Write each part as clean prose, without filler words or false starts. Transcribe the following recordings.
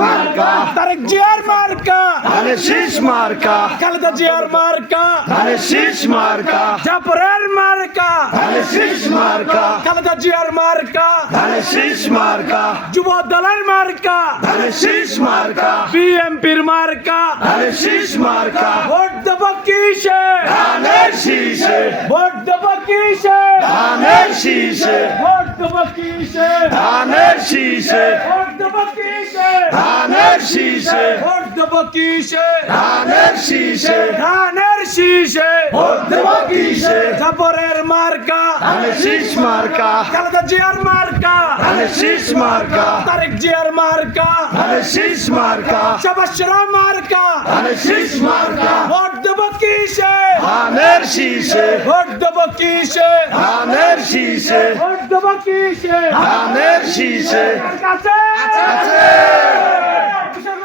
মার্কা তারেক জিয়ার মার্কা ধানের শীষ মার্কা খালেদা জিয়ার মার্কা ধানের শীষ মার্কা জাফরের মার্কা ধানের শীষ মার্কা খালেদা জিয়ার মার্কা ধানের শীষ মার্কা যুব দলের মার্কা ধানের শীষ মার্কা বিএনপির মার্কা ধানের শীষ মার্কা ভোট দেব কিসে ধানের শীষে ভোট দেব কিসে ধানের শীষে ভোট দেব কিসে ধানের শীষে ভোট দেব কিসে ধানের শীষে ভোট দেব কিসে ধানের শীষে ধানের শীষে ভোট দেব কিসে জাফরের মার্কা ধানের শীষ মার্কা খালেদা জিয়ার মার্কা ধানের শীষ মার্কা তারেক জিয়ার মার্কা ধানের শীষ মার্কা শাবাশরা মার্কা ধানের শীষ মার্কা ভোট দেব কিসে ধানের শীষে ভোট দেব কিসে ধানের শীষে ভোট দেব কিসে ধানের শীষে কাছে আছে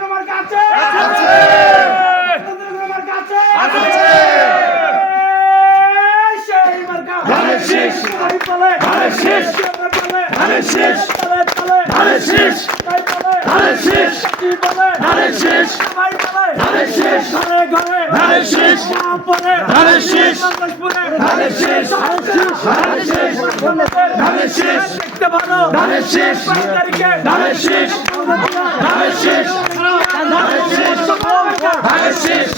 আমার কাছে আছে আমার কাছে আছে সেই মার্কা ধানের শীষ তাই বলে ধানের শীষ বলে ধানের শীষ বলে ধানের শীষ তাই বলে ধানের শীষ কি বলে ধানের শীষ সবাই বলে ধানের শীষ ঘরে ঘরে ধানের শীষ পরে ধানের শীষ বাংলাদেশপুরে ধানের শীষ ধানের শীষ ধানের শীষ দেখতে ভালো ধানের শীষ 5 তারিখে ধানের শীষ ধানের শীষ ধানের শীষ ধানের শীষ